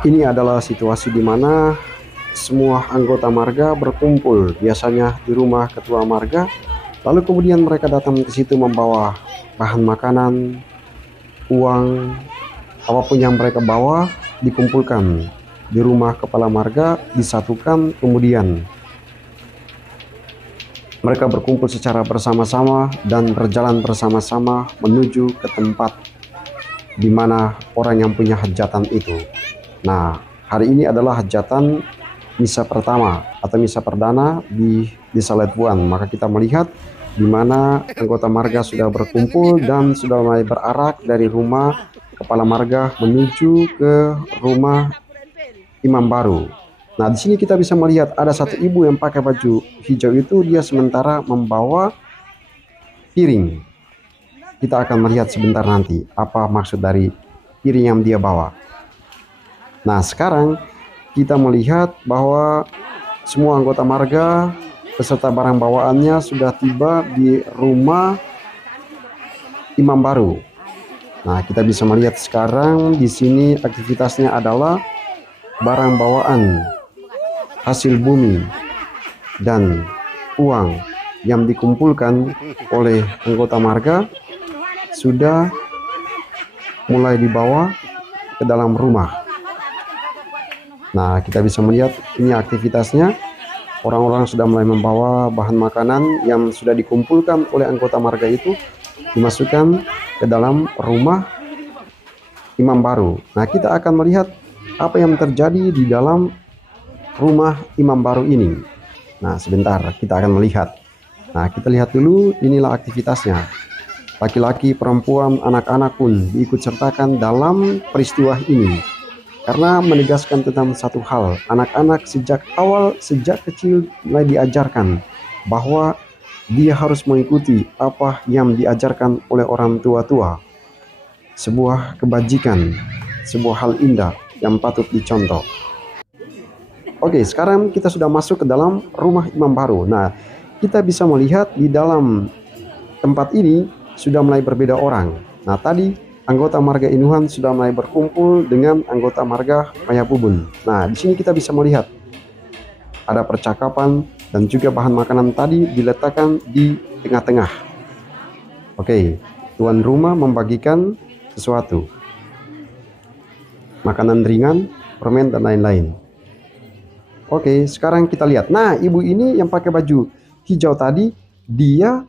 Ini adalah situasi di mana semua anggota marga berkumpul, biasanya di rumah ketua marga. Lalu kemudian mereka datang ke situ membawa bahan makanan, uang, apapun yang mereka bawa dikumpulkan di rumah kepala marga, disatukan, kemudian mereka berkumpul secara bersama-sama dan berjalan bersama-sama menuju ke tempat di mana orang yang punya hajatan itu. Nah, hari ini adalah hajatan misa pertama atau misa perdana di Desa Letuan. Maka kita melihat di mana anggota marga sudah berkumpul dan sudah mulai berarak dari rumah kepala marga menuju ke rumah imam baru. Nah, di sini kita bisa melihat ada satu ibu yang pakai baju hijau itu, dia sementara membawa piring. Kita akan melihat sebentar nanti apa maksud dari piring yang dia bawa. Nah, sekarang kita melihat bahwa semua anggota marga beserta barang bawaannya sudah tiba di rumah imam baru. Nah, kita bisa melihat sekarang di sini aktivitasnya adalah barang bawaan hasil bumi dan uang yang dikumpulkan oleh anggota marga sudah mulai dibawa ke dalam rumah. Nah, kita bisa melihat ini aktivitasnya. Orang-orang sudah mulai membawa bahan makanan yang sudah dikumpulkan oleh anggota marga itu dimasukkan ke dalam rumah imam baru. Nah, kita akan melihat apa yang terjadi di dalam rumah imam baru ini. Nah, sebentar kita akan melihat. Nah, kita lihat dulu, inilah aktivitasnya. Laki-laki, perempuan, anak-anak pun diikut sertakan dalam peristiwa ini. Karena menegaskan tentang satu hal, anak-anak sejak awal, sejak kecil mulai diajarkan bahwa dia harus mengikuti apa yang diajarkan oleh orang tua-tua. Sebuah kebajikan, sebuah hal indah yang patut dicontoh. Oke, sekarang kita sudah masuk ke dalam rumah imam baru. Nah, kita bisa melihat di dalam tempat ini sudah mulai berbeda orang. Nah, tadi anggota marga Inuhan sudah mulai berkumpul dengan anggota marga Mayapubun. Nah, di sini kita bisa melihat ada percakapan dan juga bahan makanan tadi diletakkan di tengah-tengah. Oke, tuan rumah membagikan sesuatu, makanan ringan, permen dan lain-lain. Oke, sekarang kita lihat. Nah, ibu ini yang pakai baju hijau tadi, dia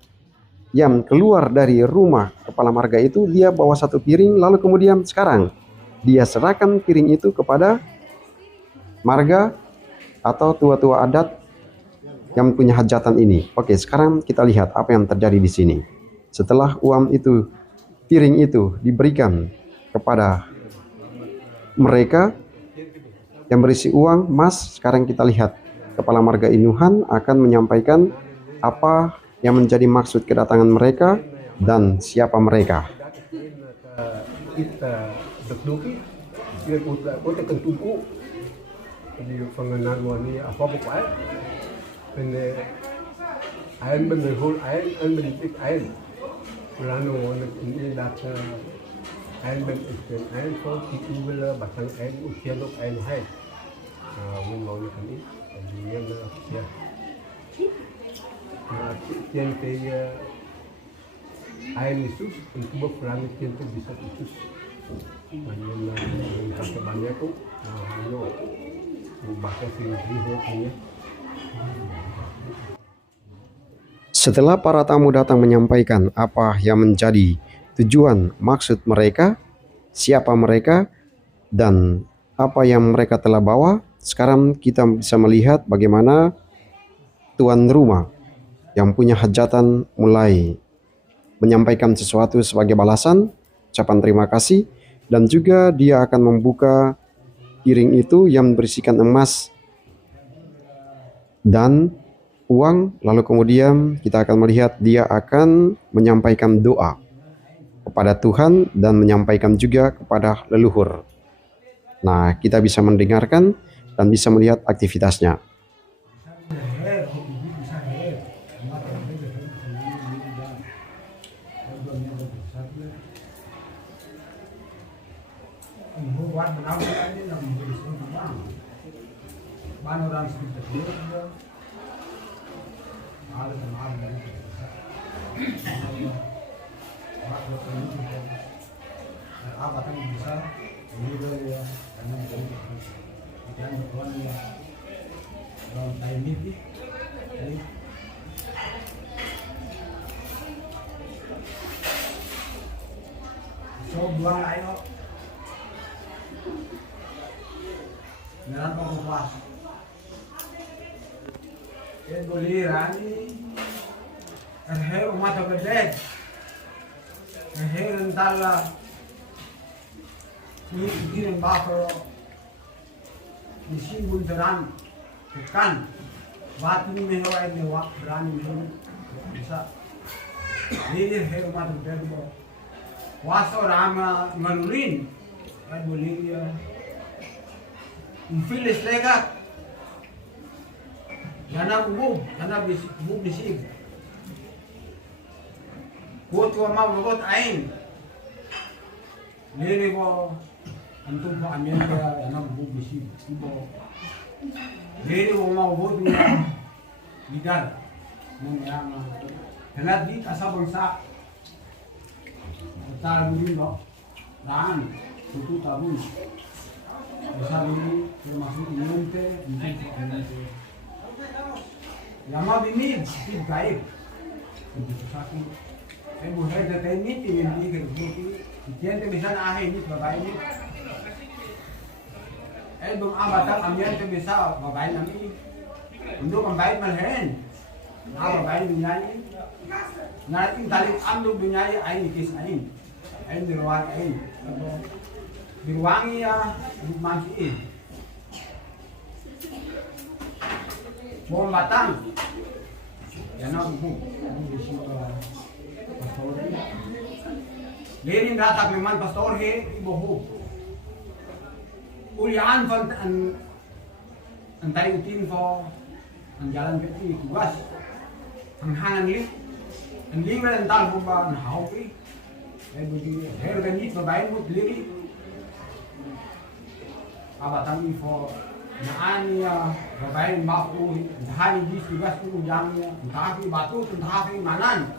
yang keluar dari rumah kepala marga itu, dia bawa satu piring, lalu kemudian sekarang dia serahkan piring itu kepada marga atau tua-tua adat yang punya hajatan ini. Oke, sekarang kita lihat apa yang terjadi di sini. Setelah uang itu, piring itu diberikan kepada mereka yang berisi uang, emas, sekarang kita lihat kepala marga Inuhan akan menyampaikan apa yang menjadi maksud kedatangan mereka dan siapa mereka. Kita duduk dia kota kentuku di pengenalan wani apa bukan ini air menehul air mendik air lalu ini data air mendik air so kita bela batang air usia lok air hai mengawal ini dia usia yang dia air Yesus untuk berperan yang bisa Yesus banyak kata banyak tu hanya baca sini. Setelah para tamu datang menyampaikan apa yang menjadi tujuan maksud mereka, siapa mereka, dan apa yang mereka telah bawa, sekarang kita bisa melihat bagaimana tuan rumah yang punya hajatan mulai menyampaikan sesuatu sebagai balasan, ucapan terima kasih, dan juga dia akan membuka piring itu yang berisikan emas dan uang, lalu kemudian kita akan melihat dia akan menyampaikan doa kepada Tuhan dan menyampaikan juga kepada leluhur. Nah, kita bisa mendengarkan dan bisa melihat aktivitasnya. Mana orang sekitar dia juga ada teman dari apa kan bisa ini dia karena dari pikiran Tuhan ya dalam time ini so buang ayo Meron pa bukas. Yan bulirani. Erhe umata beded. Erhe rentala. Ni din bako. Ni bundaran. Kan. Bati ni meho ay ni wak brani meho. Bisa. Ni he umata beded bo. Waso rama manulin. Ay bulir. Filis legat. Yana bubub, yana bubub bisig. Kuat ko mau robot ain. Lele ko antum ko amen ka yana bubub bisig. Ibo. Lele ko mau robot niya. Ligar. Nang yana. Kana di asa bangsa. Tar budi no. Dan tutu tabun. Bisa ini termasuk imunte, lama bini tidak gaib, itu sakit. Saya bukan data ini tinggi kerja, kian tu bisa nah ini bagai ini. Belum abatan ambil tu bisa bagai nami, untuk bagai malhen, nah bagai dunia ini, nanti tali ambil dunia ini ain kis ain diruat ain. Diruangi ya, dimansiin. Bom batang. Ya nak buku. Pastor. Lenin rata memang pastor he ibu. Ulian van antai utin fo ang jalan kecil tugas. Ang hangan li. Ang lingkar ental bomba ang haupi. Budi herganit babain mut liri. Abatan info naan ya babain baku hari di tugas tu jamnya tapi batu tapi manan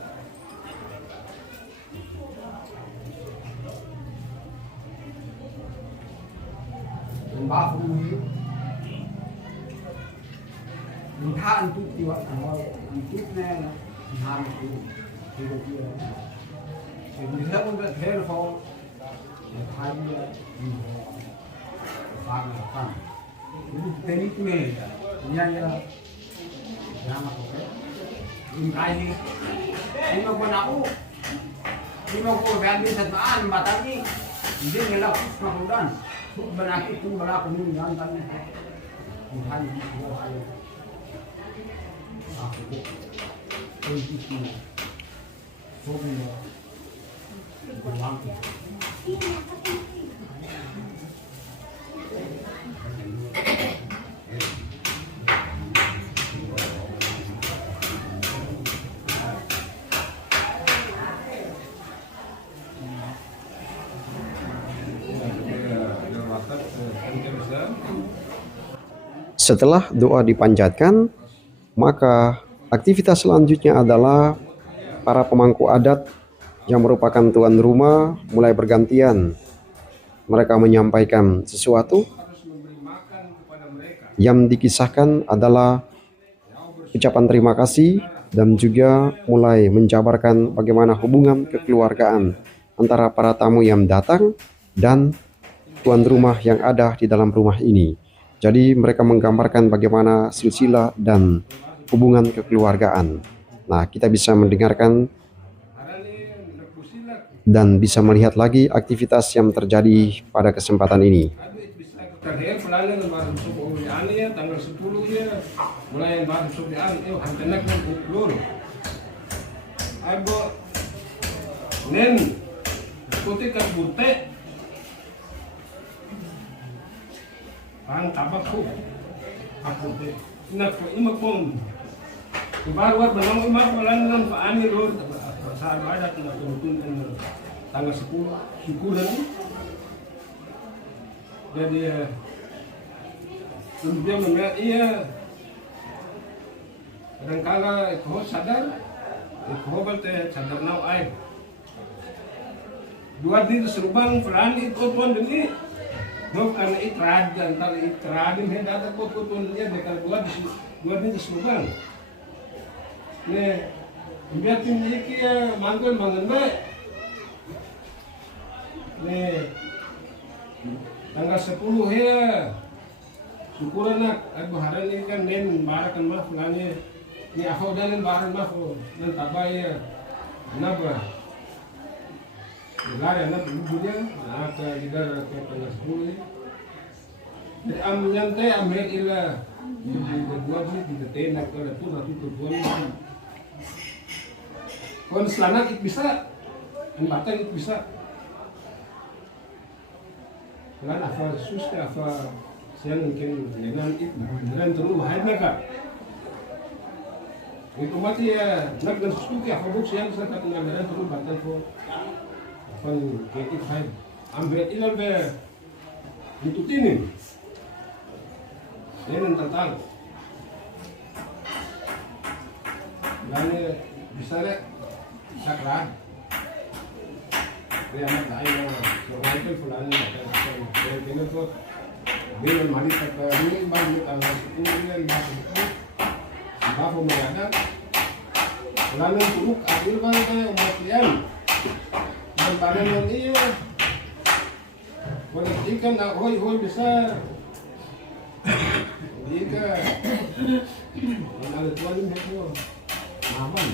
baku entah untuk tiwa untuk nela hari itu dia bisa pun telepon hari ya kan ini teknik ni ya yang apa ini kali ini mau aku ini mau berani setan batang ni ini ngelak makudan benaki tu belak ni yang tadi Tuhan aku itu semua uang Setelah doa dipanjatkan, maka aktivitas selanjutnya adalah para pemangku adat yang merupakan tuan rumah mulai bergantian. Mereka menyampaikan sesuatu yang dikisahkan adalah ucapan terima kasih dan juga mulai menjabarkan bagaimana hubungan kekeluargaan antara para tamu yang datang dan tuan rumah yang ada di dalam rumah ini. Jadi mereka menggambarkan bagaimana silsilah dan hubungan kekeluargaan. Nah, kita bisa mendengarkan dan bisa melihat lagi aktivitas yang terjadi pada kesempatan ini. Tanggal 10-nya mulai baru sobian hantenak dan uklur. Abo nen putik kan bute. Ang tabak ko. Ako te. Inak ko imakon. Baru benang imak malan nan paani lor. Sa ada na tuntun tanggal 10 syukuran. Jadi Dia melihat iya. Kadangkala iko sadar, iko balte sadar nau ay. Dua di serubang pelani iko pun deni. No karena itrad antara itradin hendak ada pun dia dekat dua di serubang. Ne, biar tim iki mantul mangan baik. Ne, tanggal 10 ya. Syukuran nak, aku haran ini kan men barakan mah fulani. Ni aku dan baran mah dan tabaya. Kenapa? Negara nak dia, nak negara ke tanggal 10 ni. Jadi am nyantai amel ila. Di buat ni kita tenak kalau tu nanti tujuan. Kon selamat itu bisa, batang itu bisa. Kalau apa susah apa saya mungkin dengan itu dengan terus bahaya mereka. Itu mati ya nak dan suki apa buk siang saya kata dengan terus batang tu. Apa kayak itu hai ambil ilan be untuk ini. Ini tentang dan bisa deh. Sakran. Dia anak lain yang itu fulani dia kena tu dia mali tak ni bang kalau sepuluh bahasa itu apa mereka fulani buruk adil bang kayak umatlian dan badan yang iya boleh ikan nak hoi besar jika ada tuan itu aman.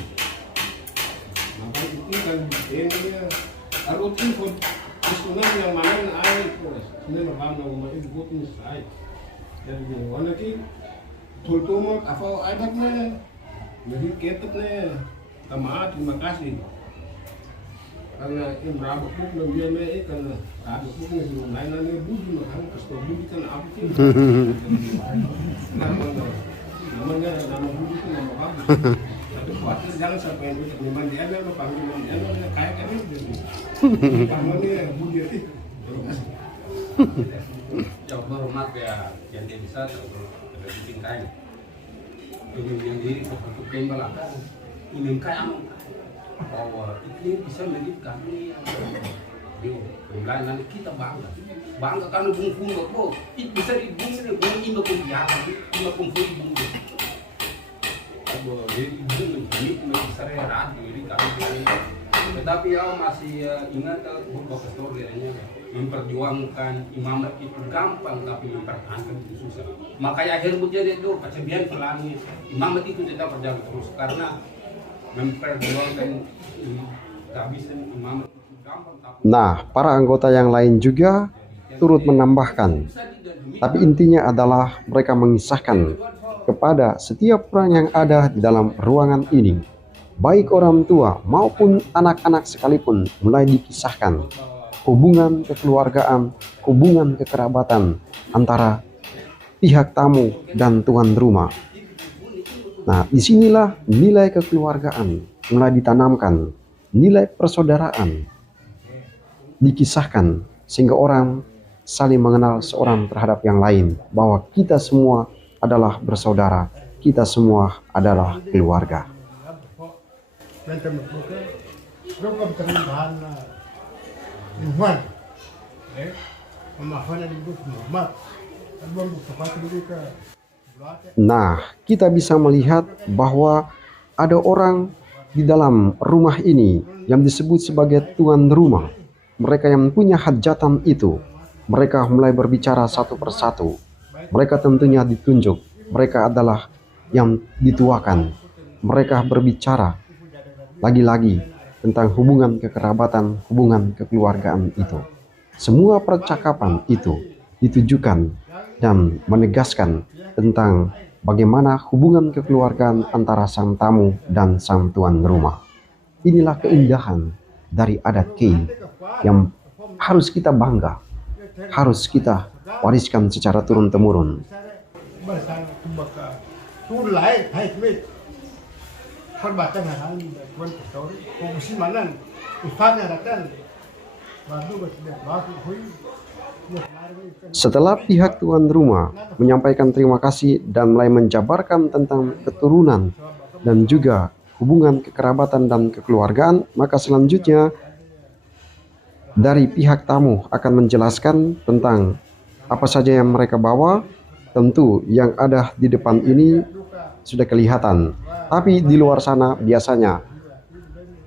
Maka itu kan ini rutin pun istilah yang mana air terus ini lepas nama itu bukan air jadi orang itu tultumut apa adatnya jadi ketatnya tamat terima kasih karena ini berapa pun lebih baik karena berapa pun yang lain lainnya budi makan kesukaan budi kan apa sih namanya nama budi itu nama bagus. Tapi khawatir jangan sampai nyimpan di ana lo panggilan di ana kayak kan itu. Panggilannya budi itu. Jauh hormat ya yang dia bisa terus ditingkai. Ini yang di untuk kembalakan ini kayak bahwa ini bisa menjadi kami kemudian nanti kita bangga karena bung kok itu bisa dibungkus ini pun biasa ini pun bung tetapi ya masih ingat beberapa story-nya memperjuangkan imamat itu gampang tapi mempertahankan itu susah. Makanya akhir menjadi itu kesebian pelani imamat itu tetap berjalan terus karena memperjuangkan kehabisan imamat itu gampang. Nah, para anggota yang lain juga turut menambahkan. Tapi intinya adalah mereka mengisahkan kepada setiap orang yang ada di dalam ruangan ini, baik orang tua maupun anak-anak sekalipun, mulai dikisahkan hubungan kekeluargaan, hubungan kekerabatan antara pihak tamu dan tuan rumah. Nah, disinilah nilai kekeluargaan mulai ditanamkan, nilai persaudaraan dikisahkan sehingga orang saling mengenal seorang terhadap yang lain, bahwa kita semua adalah bersaudara, kita semua adalah keluarga. Nah, kita bisa melihat bahwa ada orang di dalam rumah ini yang disebut sebagai tuan rumah. Mereka yang punya hajatan itu, mereka mulai berbicara satu persatu. Mereka tentunya ditunjuk, mereka adalah yang dituakan. Mereka berbicara lagi-lagi tentang hubungan kekerabatan, hubungan kekeluargaan itu. Semua percakapan itu ditujukan dan menegaskan tentang bagaimana hubungan kekeluargaan antara sang tamu dan sang tuan rumah. Inilah keindahan dari adat Kei yang harus kita bangga, harus kita wariskan secara turun-temurun. Setelah pihak tuan rumah menyampaikan terima kasih dan mulai menjabarkan tentang keturunan dan juga hubungan kekerabatan dan kekeluargaan, maka selanjutnya dari pihak tamu akan menjelaskan tentang apa saja yang mereka bawa. Tentu yang ada di depan ini sudah kelihatan, tapi di luar sana biasanya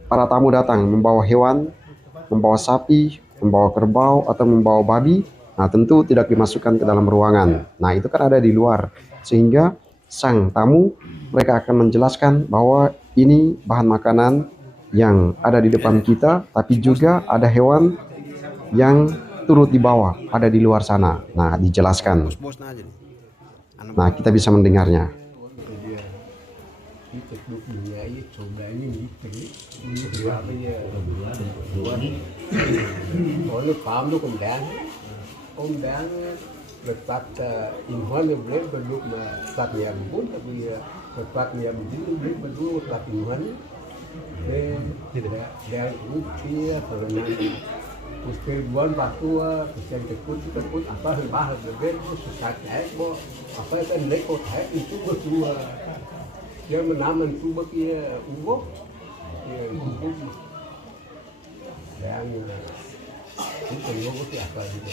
para tamu datang membawa hewan, membawa sapi, membawa kerbau, atau membawa babi. Nah, tentu tidak dimasukkan ke dalam ruangan. Nah, itu kan ada di luar, sehingga sang tamu mereka akan menjelaskan bahwa ini bahan makanan yang ada di depan kita, tapi juga ada hewan yang turut dibawa ada di luar sana. Nah, dijelaskan. Nah, kita bisa mendengarnya. Ông đáng được phát in hoa niệm lễ và lúc mà phát niệm bút vì phát niệm dính lễ và lúc phát in hoa để đang bút kia phần này Puskil buan batu puskil tekut apa bahas lebih susah bo apa kan leko teh itu berdua dia menaman tu bagi ubo yang itu logo siapa gitu.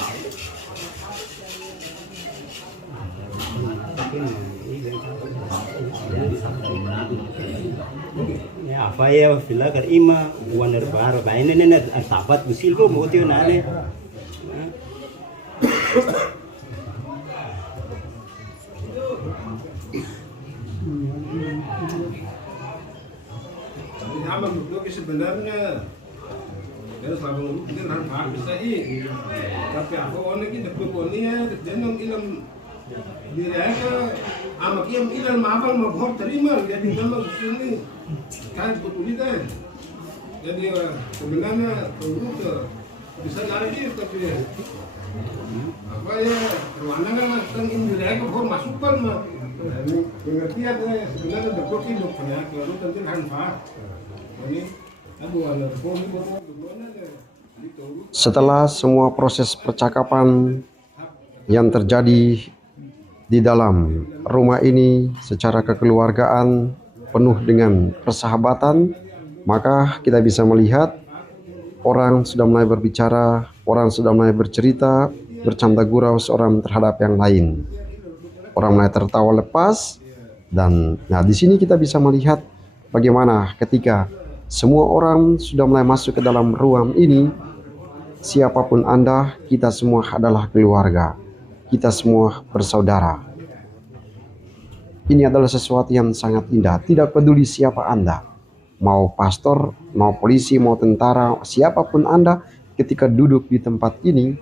Ya apa ya villa kar ima waner bar ba ini tapat gusil ko mo tio nane Nyaman duduk sebenarnya dan selama mungkin harus bisa tapi aku orang ini dapat ya jangan ilam direka amak ilam mabang mabhor terima jadi nama sini kan betul kan jadi sebenarnya untuk bisa lari tapi apa ya ruangan kan ini direka bhor masukkan mah pengertian sebenarnya dapat itu punya kalau tentu hanfah ini setelah semua proses percakapan yang terjadi di dalam rumah ini secara kekeluargaan penuh dengan persahabatan, maka kita bisa melihat orang sudah mulai berbicara, orang sudah mulai bercerita, bercanda gurau seorang terhadap yang lain. Orang mulai tertawa lepas dan di sini kita bisa melihat bagaimana ketika semua orang sudah mulai masuk ke dalam ruang ini, siapapun Anda, kita semua adalah keluarga. Kita semua bersaudara. Ini adalah sesuatu yang sangat indah. Tidak peduli siapa Anda. Mau pastor, mau polisi, mau tentara, siapapun Anda ketika duduk di tempat ini,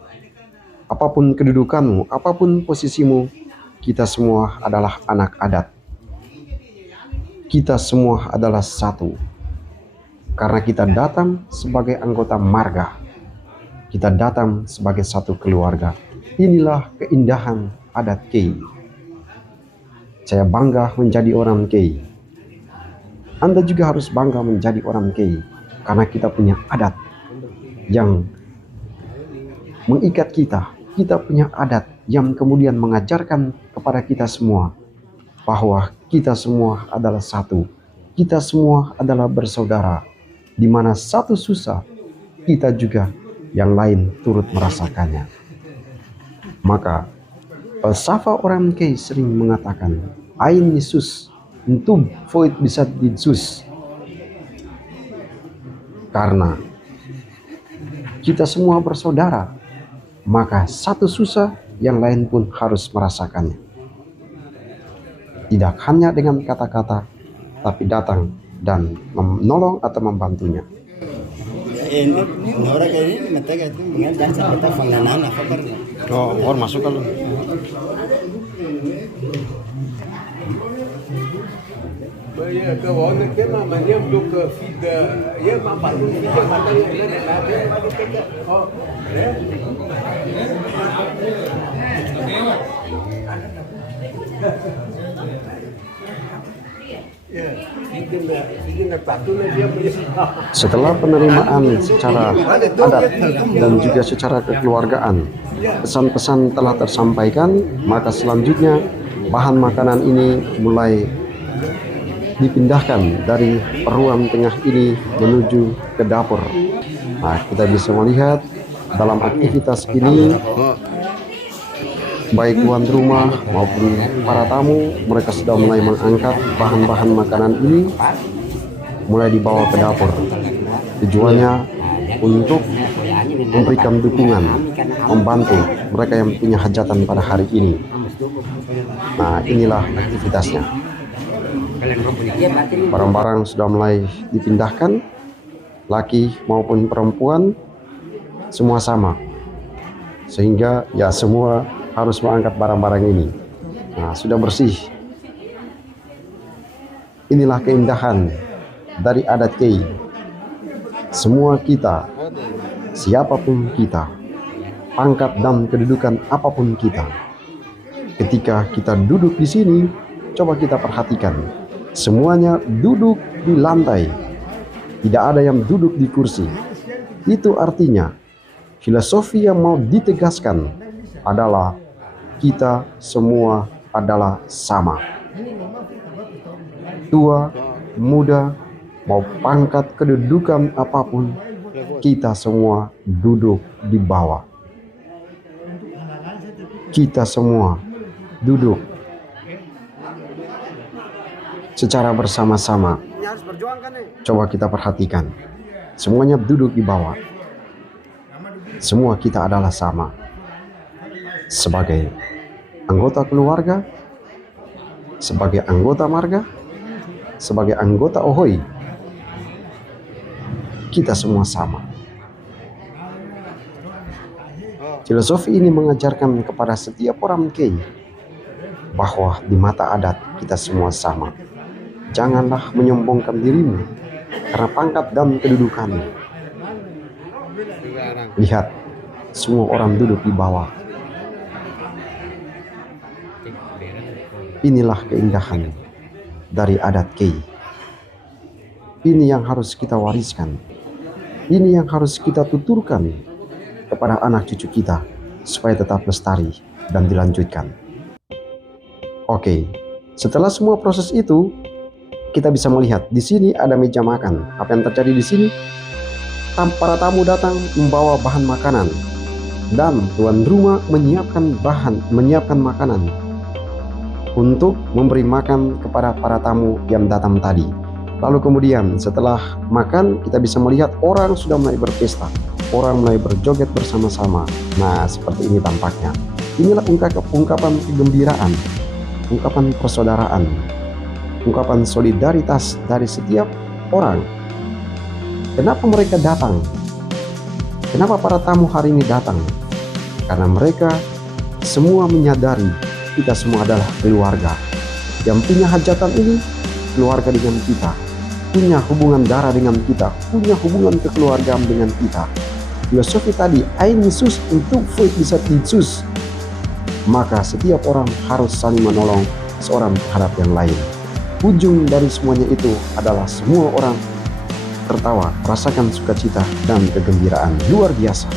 apapun kedudukanmu, apapun posisimu, kita semua adalah anak adat. Kita semua adalah satu. Karena kita datang sebagai anggota marga, kita datang sebagai satu keluarga. Inilah keindahan adat Kei. Saya bangga menjadi orang Kei. Anda juga harus bangga menjadi orang Kei, karena kita punya adat yang mengikat kita. Kita punya adat yang kemudian mengajarkan kepada kita semua bahwa kita semua adalah satu. Kita semua adalah bersaudara. Di mana satu susah, kita juga yang lain turut merasakannya. Maka falsafah orang Kei sering mengatakan, Ain Yesus, entum void bisa dinsus. Karena kita semua bersaudara, maka satu susah, yang lain pun harus merasakannya. Tidak hanya dengan kata-kata, tapi datang dan menolong atau membantunya. ini orang kayak ini mereka itu mengajar kita pengenalan apa kan orang masuk kalau Bây giờ bọn nó cái mà nhớ được feed ya mà bạn luôn cái mà đây là cái Setelah penerimaan secara adat dan juga secara kekeluargaan, pesan-pesan telah tersampaikan, maka selanjutnya bahan makanan ini mulai dipindahkan dari ruang tengah ini menuju ke dapur. Nah, kita bisa melihat dalam aktivitas ini, baik tuan rumah maupun para tamu, mereka sudah mulai mengangkat bahan-bahan makanan ini, mulai dibawa ke dapur. Tujuannya untuk memberikan dukungan, membantu mereka yang punya hajatan pada hari ini. Nah, inilah aktivitasnya. Barang-barang sudah mulai dipindahkan, laki maupun perempuan semua sama, sehingga ya semua harus mengangkat barang-barang ini. Nah, sudah bersih. Inilah keindahan dari adat Kei. Semua kita, siapapun kita, pangkat dan kedudukan apapun kita, ketika kita duduk di sini, coba kita perhatikan, semuanya duduk di lantai, tidak ada yang duduk di kursi. Itu artinya filosofi yang mau ditegaskan adalah kita semua adalah sama. Tua, muda, mau pangkat kedudukan apapun, kita semua duduk di bawah. Kita semua duduk secara bersama-sama. Coba kita perhatikan, semuanya duduk di bawah. Semua kita adalah sama. Sebagai anggota keluarga, sebagai anggota marga, sebagai anggota Ohoi, kita semua sama. Filosofi ini mengajarkan kepada setiap orang Kei bahwa di mata adat kita semua sama. Janganlah menyombongkan dirimu karena pangkat dan kedudukanmu. Lihat, semua orang duduk di bawah. Inilah keindahan dari adat Kei. Ini yang harus kita wariskan. Ini yang harus kita tuturkan kepada anak cucu kita supaya tetap lestari dan dilanjutkan. Oke, setelah semua proses itu, kita bisa melihat di sini ada meja makan. Apa yang terjadi di sini? Para tamu datang membawa bahan makanan dan tuan rumah menyiapkan makanan untuk memberi makan kepada para tamu yang datang tadi. Lalu kemudian setelah makan, kita bisa melihat orang sudah mulai berpesta, orang mulai berjoget bersama-sama. Nah, seperti ini tampaknya. Inilah ungkapan kegembiraan, ungkapan persaudaraan, ungkapan solidaritas dari setiap orang. Kenapa mereka datang? Kenapa para tamu hari ini datang? Karena mereka semua menyadari kita semua adalah keluarga. Yang punya hajatan ini, keluarga dengan kita. Punya hubungan darah dengan kita. Punya hubungan kekeluargaan dengan kita. Filosofi tadi, Ain Yesus untuk Fuit bisa Yesus. Maka setiap orang harus saling menolong seorang terhadap yang lain. Ujung dari semuanya itu adalah semua orang tertawa, merasakan sukacita dan kegembiraan luar biasa.